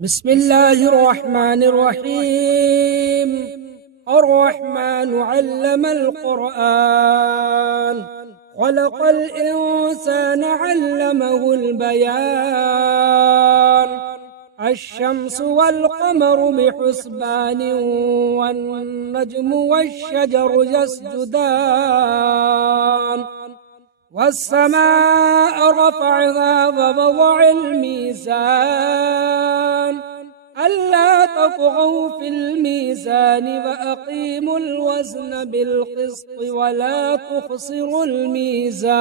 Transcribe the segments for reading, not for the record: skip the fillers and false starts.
بسم الله الرحمن الرحيم. الرحمن علم القرآن، خلق الإنسان علمه البيان. الشمس والقمر بحسبان، والنجم والشجر يسجدان. والسماء رفعها ووضع الميزان، ألا تطغوا في الميزان وأقيموا الوزن بالقسط ولا تخسروا الميزان.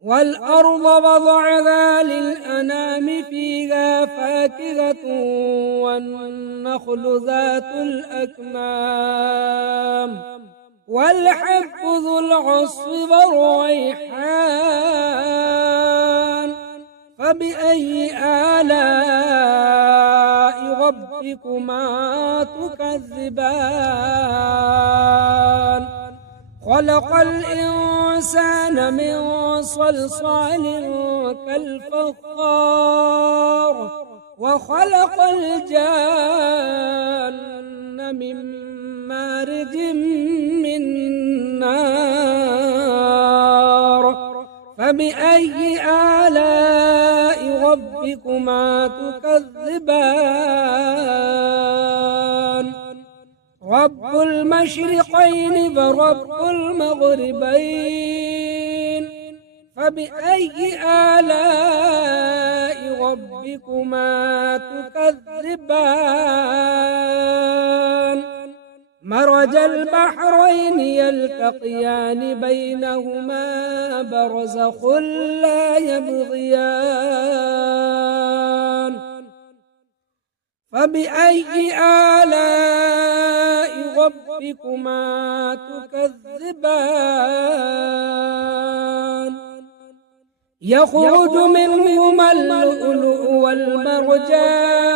والأرض وضعها للأنام، فيها فاكهة والنخل ذات الأكمام، والحب ذو العصف والريحان. فبأي آلاء ربكما تكذبان؟ خلق الإنسان من صلصال كالفخار، وخلق الجان من مارج من نار. فبأي آلاء ربكما تكذبان؟ رب المشرقين ورب المغربين، فبأي آلاء ربكما تكذبان؟ مرج البحرين يلتقيان، بينهما برزخ لا يبغيان. فبأي آلاء ربكما تكذبان؟ يخرج منهما اللؤلؤ والمرجان،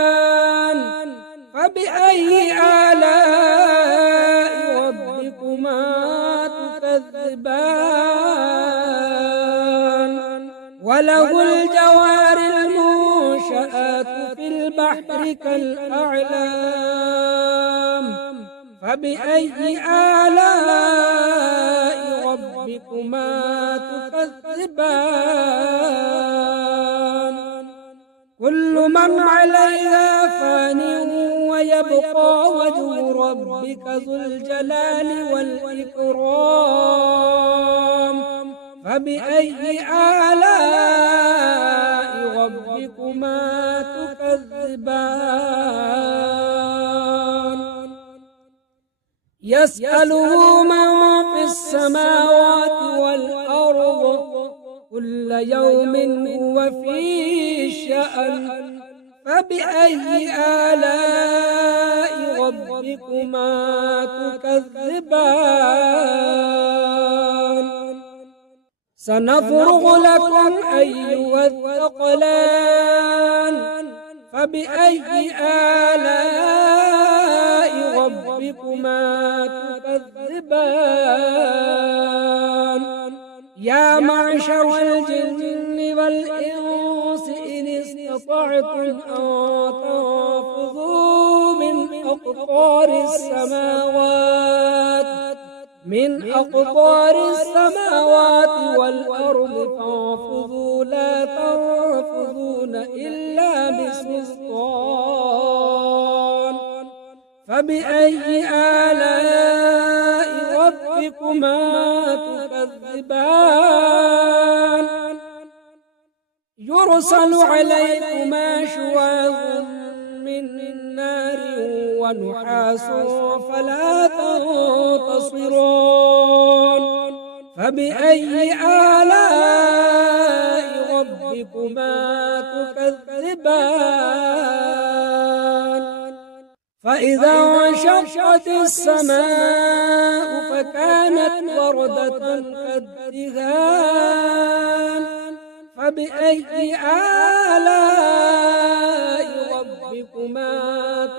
فبأي آلاء ربكما تكذبان؟ وله الجوار المنشآت في البحر كالأعلام، فبأي آلاء ربكما تكذبان؟ كل من عليها فان، ويبقى وجه ربك ذو الجلال والإكرام. فبأي آلاء ربكما تكذبان؟ يسأله من في السماوات والأرض، كل يوم هو في شأن. فبأي آلاء ربكما تكذبان؟ سنفرغ لكم أيها الثقلان، فبأي آلاء ربكما تكذبان؟ يا معشر الجن والإنس إن استطعتم أن تنفذوا من أقطار السماوات والأرض، فانفذوا لا تنفذون إلا بسلطان. فبأي آلاء ربكما تكذبان؟ يرسل عليكما شواظ من نار ونحاس فلا تنتصران. فبأي آلاء ربكما تكذبان؟ فإذا انشقت السماء فكانت وردة كالدهان. فبأي آلاء ربكما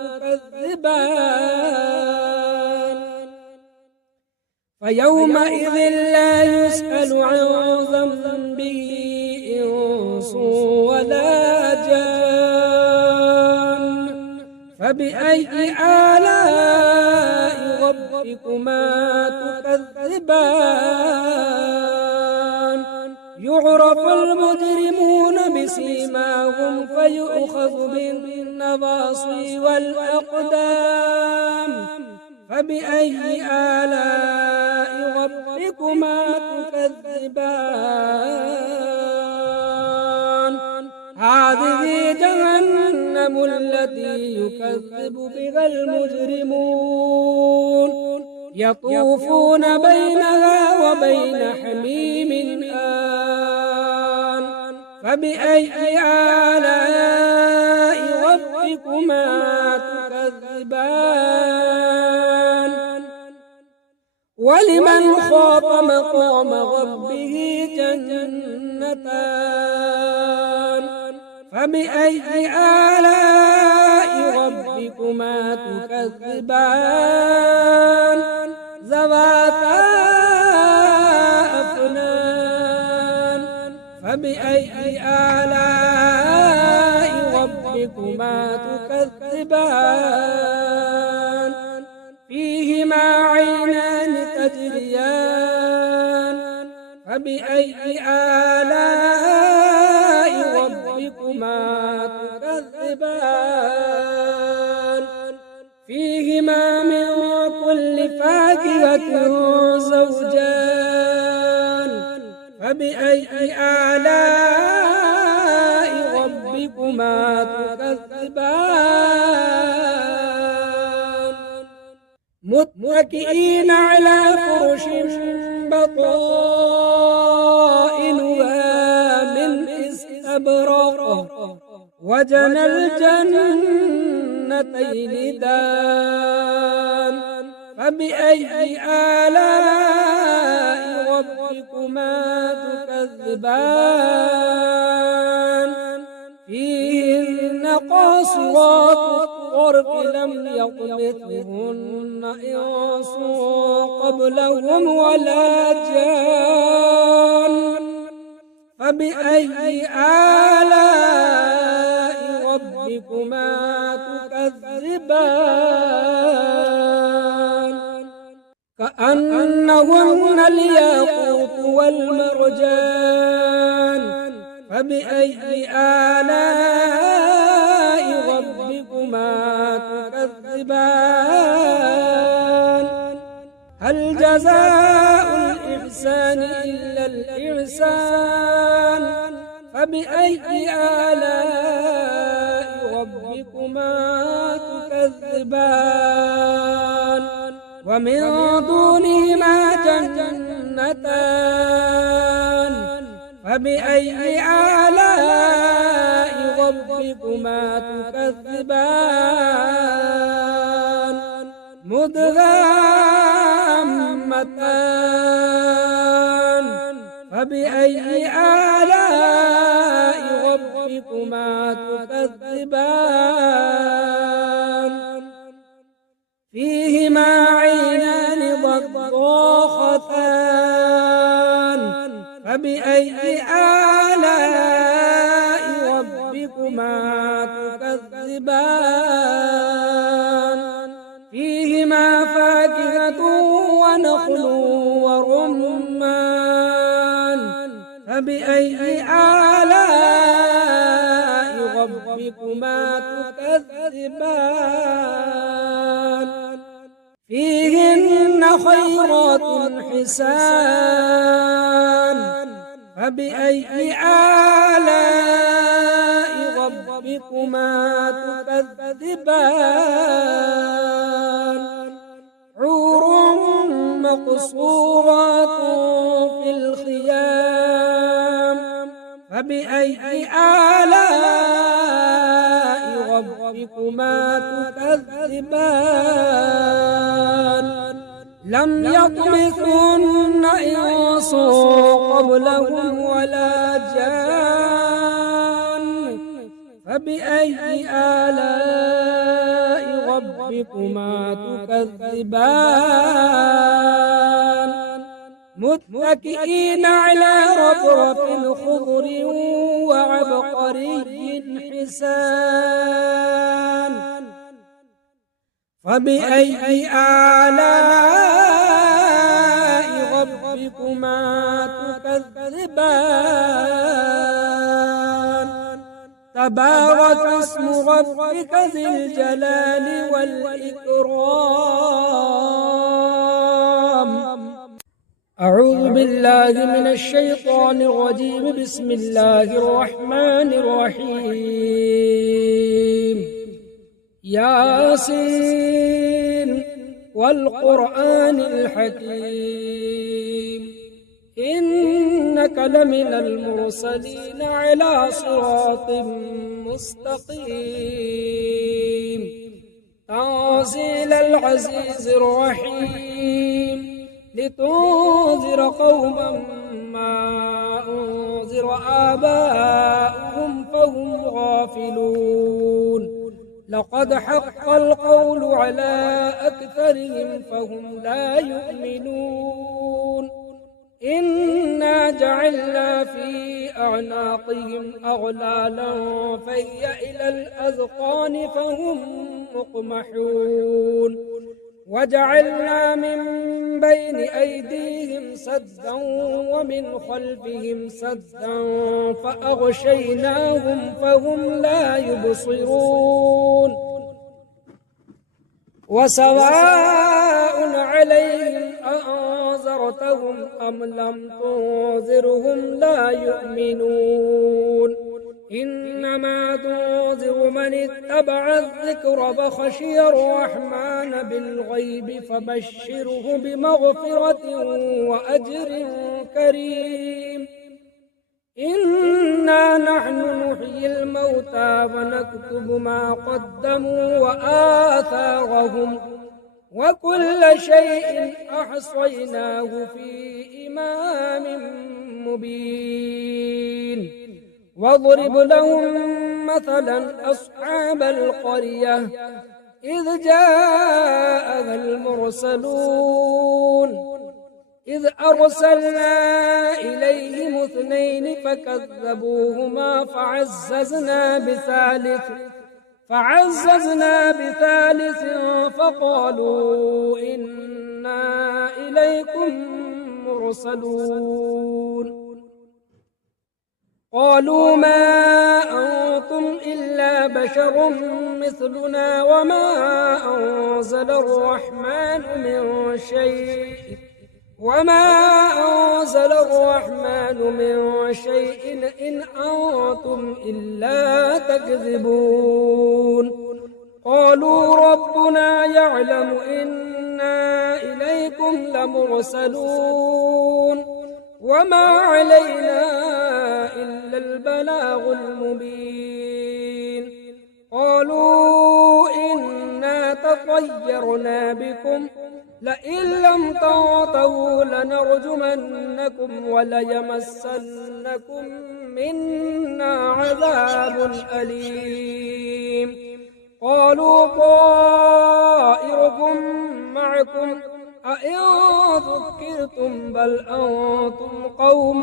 تكذبان؟ فيومئذ لا يسأل عن ذنبه إنس فبأي آلاء ربكما تكذبان يعرف المجرمون بسيماهم فيؤخذ بالنواصي والأقدام فبأي آلاء ربكما تكذبان هذه جهنم التي يكذب بها المجرمون يطوفون بينها وبين حميم آن فبأي آلاء ربكما تكذبان ولمن خاف مقام ربه جنتان فبأي آلاء ربكما تكذبان ذواتا أفنان فبأي آلاء ربكما تكذبان فيهما عينان تجريان فبأي آلاء ربكما تكذبان فيهما من كل فاكهة زوجان فبأي آلاء ربكما تكذبان متكئين على فرش بطائنها من استبرق وجنى الجنتين دان فبأي آلاء ربكما تكذبان فيهن قاصرات الطرف لم يطمثهن إنس قبلهم ولا جان فبأي آلاء ربكما تكذبان كأنهن الياقوت والمرجان فبأي آلاء ربكما تكذبان هل جزاء الإحسان إلا الإحسان فبأي آلاء ربكما تكذبان ومن دونهما جنتان فبأي آلاء ربكما تكذبان مدغامتان فبأي آلاء ربكما تكذبان فيهما عينان ضاختان فبأي آلاء ربكما تكذبان فيهما فاكهة ونخل ورمان فبأي آلاء ربكما تكذبان فيهن خيرات حسان فبأي آلاء ربكما تكذبان حور مقصورات في الخيام فبأي آلاء ربكما تكذبان لم يطمثهن إنس قبلهم ولا جان فبأي آلاء ربكما تكذبان متكئين على رفرف خضر وعبقري حسان فبأي آلاء ربكما تكذبان تبارك اسم ربك ذي الجلال والإكرام أعوذ بالله من الشيطان الرجيم بسم الله الرحمن الرحيم ياسين والقرآن الحكيم إنك لمن المرسلين على صراط مستقيم تنزيل العزيز الرحيم لتنذر قوما ما أنذر آباؤهم فهم غافلون لقد حق القول على أكثرهم فهم لا يؤمنون إنا جعلنا في أعناقهم أغلالا فهي إلى الأذقان فهم مقمحون وجعلنا من بين أيديهم سدا ومن خلفهم سدا فأغشيناهم فهم لا يبصرون وسواء عليهم أأنذرتهم أم لم تنذرهم لا يؤمنون إنما تنذر من اتبع الذكر فخشي الرحمن بالغيب فبشره بمغفرة وأجر كريم إنا نحن نحيي الموتى ونكتب ما قدموا وآثارهم وكل شيء أحصيناه في إمام مبين واضرب لهم مثلا أصحاب القرية إذ جاءها المرسلون إذ أرسلنا إليهم اثنين فكذبوهما فعززنا بثالث فقالوا إنا إليكم مرسلون قالوا ما أنتم إلا بشر مثلنا وما أنزل الرحمن من شيء إن أنتم إلا تكذبون قالوا ربنا يعلم إنا إليكم لمرسلون وما علينا إلا البلاغ المبين قالوا إنا تطيرنا بكم لئن لم تنتهوا لنرجمنكم وليمسنكم منا عذاب أليم قالوا طائركم معكم أئن ذكرتم بل أنتم قوم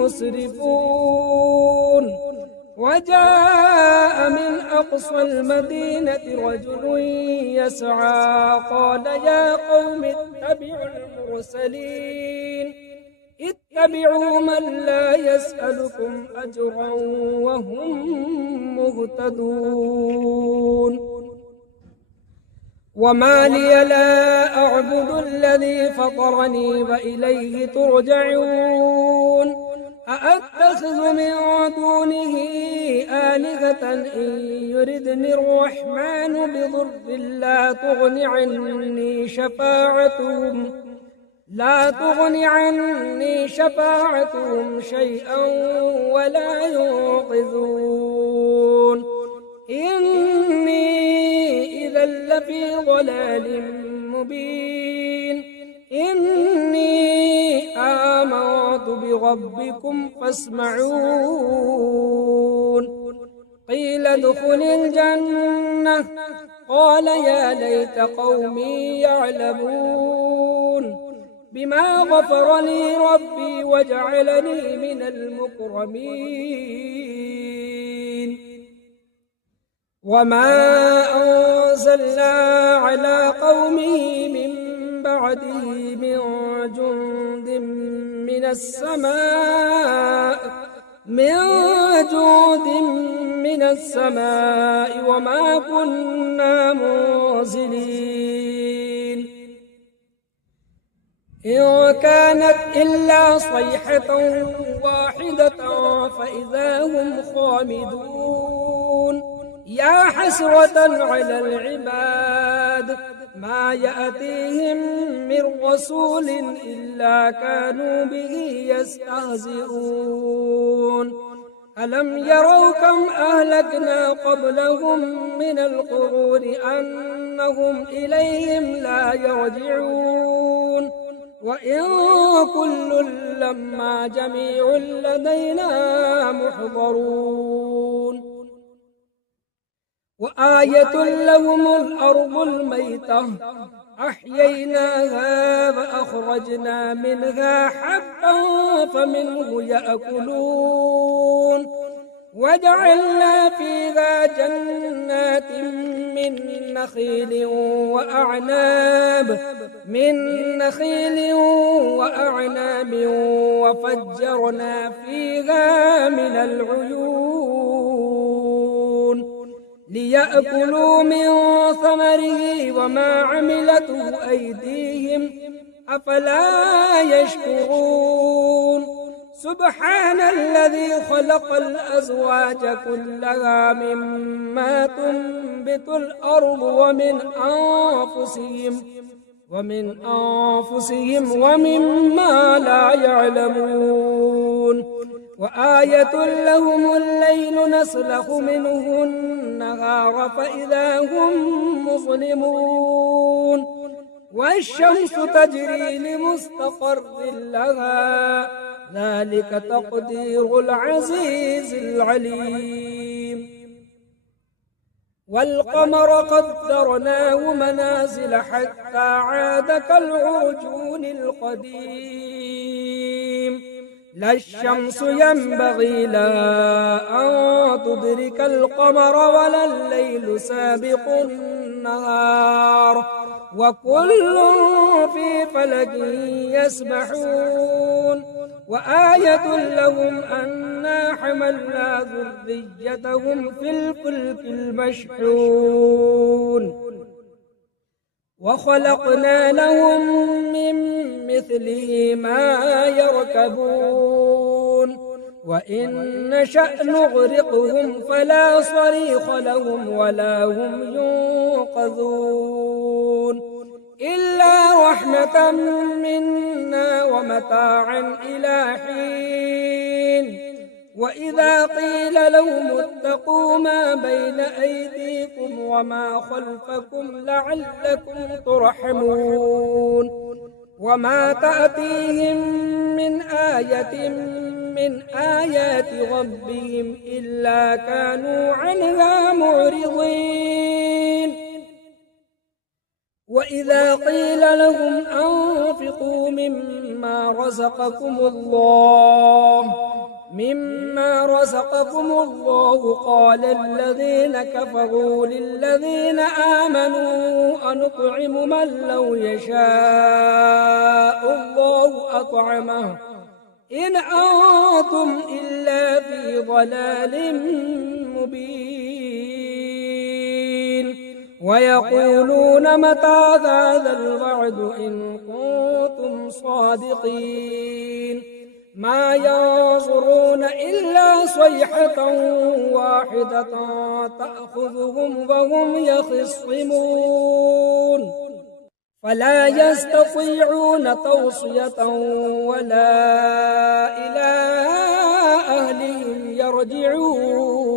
مسرفون وجاء من أقصى المدينة رجل يسعى قال يا قوم اتبعوا المرسلين اتبعوا من لا يسألكم أجرا وهم مهتدون وما لي لا أعبد الذي فطرني وإليه ترجعون أأتخذ من دونه آلهة إن يردني الرحمن بضر لا تغن عني شفاعتهم شيئا ولا ينقذون إني إذا لفي ضلال مبين إني آمنت بربكم فاسمعون قيل ادخل الجنة قال يا ليت قومي يعلمون بما غفر لي ربي وجعلني من المكرمين وما أرسلنا على قومه من بعده من جند من السماء وما كنا منزلين إن كانت إلا صيحة واحدة فإذا هم خامدون يا حسرة على العباد ما يأتيهم من رسول إلا كانوا به يستهزئون ألم يروا كم أهلكنا قبلهم من القرون أنهم إليهم لا يرجعون وإن كل لما جميع لدينا محضرون وآية لهم الأرض الميتة أحييناها فأخرجنا منها حبا فمنه يأكلون وجعلنا فيها جنات من نخيل وأعناب وفجرنا فيها من العيون ليأكلوا من ثمره وما عملته أيديهم أفلا يشكرون سبحان الذي خلق الأزواج كلها مما تنبت الأرض ومن أنفسهم ومما لا يعلمون وآية لهم الليل نسلخ منه النهار فإذا هم مظلمون والشمس تجري لمستقر لها ذلك تقدير العزيز العليم والقمر قدرناه منازل حتى عاد كالعرجون القديم لا الشمس ينبغي لها أن تدرك القمر ولا الليل سابق النهار وكل في فلك يسبحون وآية لهم أنا حملنا ذريتهم في الفلك المشحون وخلقنا لهم من مثله ما يركبون وإن نشأ نغرقهم فلا صريخ لهم ولا هم ينقذون إلا رحمة منا ومتاعا إلى حين وإذا قيل لهم اتقوا ما بين أيديكم وما خلفكم لعلكم ترحمون وما تأتيهم من آية من آيات ربهم إلا كانوا عنها معرضين وإذا قيل لهم أنفقوا مما رزقكم الله قال الذين كفروا للذين آمنوا أنطعم من لو يشاء الله أطعمه إن أنتم إلا في ضلال مبين ويقولون متى هذا الوعد إن كنتم صادقين ما ينظرون إلا صيحة واحدة تأخذهم وهم يخصمون فلا يستطيعون توصية ولا إلى أهلهم يرجعون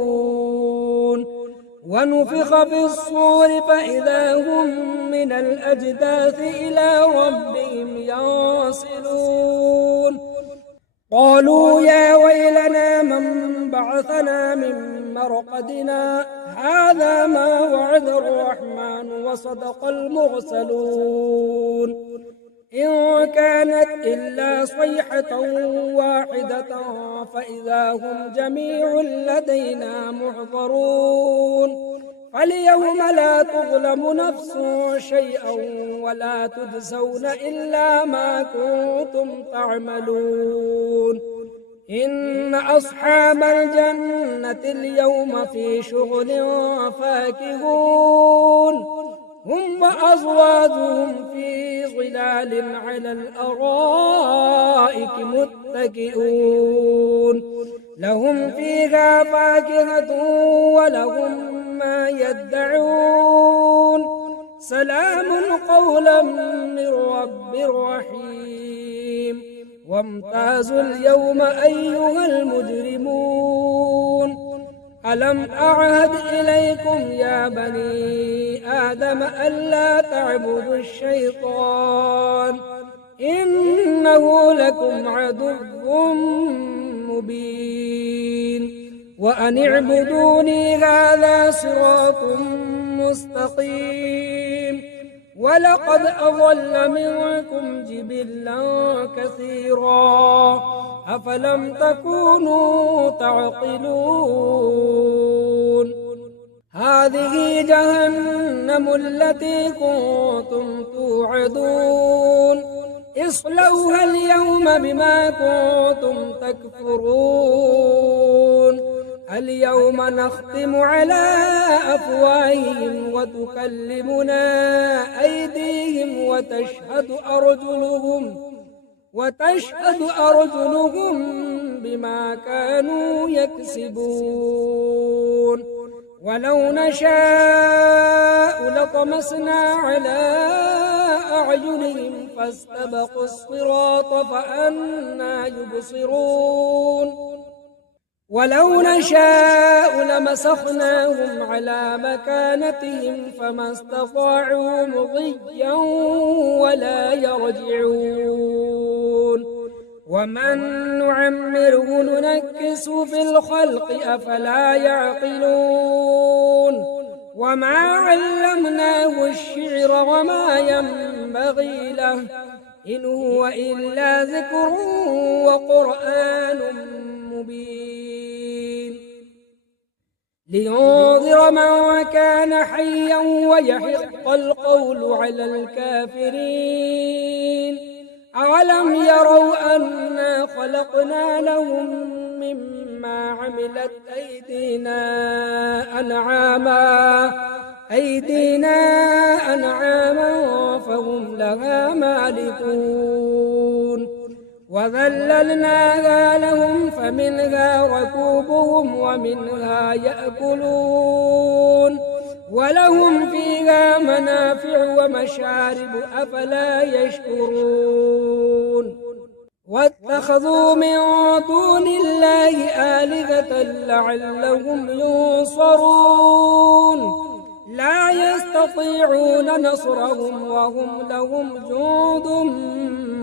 ونفخ في الصور فإذا هم من الأجداث إلى ربهم ينسلون قالوا يا ويلنا من بعثنا من مرقدنا هذا ما وعد الرحمن وصدق المرسلون إن كانت إلا صيحة واحدة فإذا هم جميع لدينا محضرون فاليوم لا تظلم نفس شيئا ولا تجزون إلا ما كنتم تعملون إن أصحاب الجنة اليوم في شغل فاكهون هم وأزواجهم في ظلال على الأرائك متكئون لهم فيها فاكهة ولهم ما يدعون سلام قولا من رب رحيم وامتازوا اليوم أيها المجرمون ألم أعهد إليكم يا بني آدم ألا تعبدوا الشيطان إنه لكم عدو مبين وأن اعبدوني هذا صراط مستقيم ولقد أضل منكم جبلا كثيرا أفلم تكونوا تعقلون هذه جهنم التي كنتم توعدون اصلوها اليوم بما كنتم تكفرون اليوم نختم على أفواههم وتكلمنا أيديهم وتشهد أرجلهم بما كانوا يكسبون ولو نشاء لطمسنا على أعينهم فاستبقوا الصراط فأنى يبصرون ولو نشاء لمسخناهم على مكانتهم فما استطاعوا مضيا ولا يرجعون ومن نعمره ننكس في الخلق أفلا يعقلون وما علمناه الشعر وما ينبغي له إن هو إلا ذكر وقرآن مبين لينذر من كان حيا ويحق القول على الكافرين أولم يروا أنا خلقنا لهم مما عملت أيدينا أنعاما فهم لها مالكون وذللناها لهم فمنها ركوبهم ومنها يأكلون ولهم فيها منافع ومشارب أفلا يشكرون واتخذوا من دون الله آلهة لعلهم ينصرون لا يستطيعون نصرهم وهم لهم جند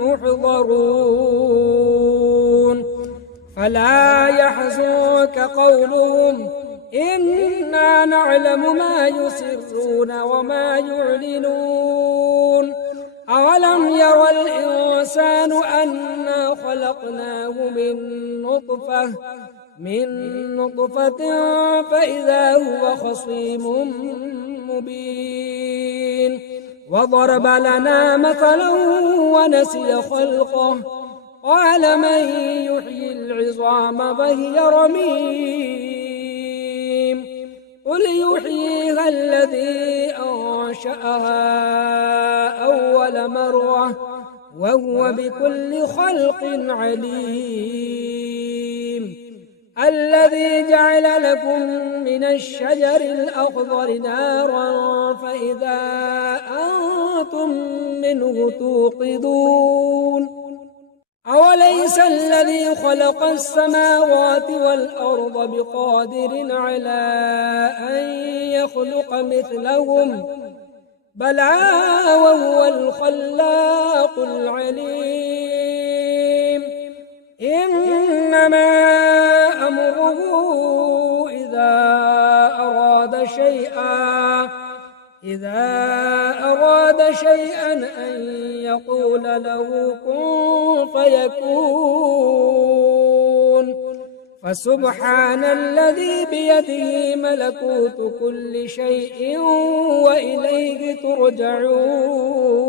محضرون فلا يحزنك قولهم إنا نعلم ما يسرون وما يعلنون أولم ير الإنسان أنا خلقناه من نطفة فإذا هو خصيم مبين وضرب لنا مثلا ونسي خلقه قال من يحيي العظام فهي رميم قل يحييها الذي أنشأها أول مرة وهو بكل خلق عليم الذي جعل لكم من الشجر الأخضر نارا فإذا أنتم منه توقدون أوليس الذي خلق السماوات والأرض بقادر على أن يخلق مثلهم بلى وهو الخلاق العليم إنما أمره إذا أراد شيئا أن يقول له كن فيكون فسبحان الذي بيده ملكوت كل شيء وإليه ترجعون.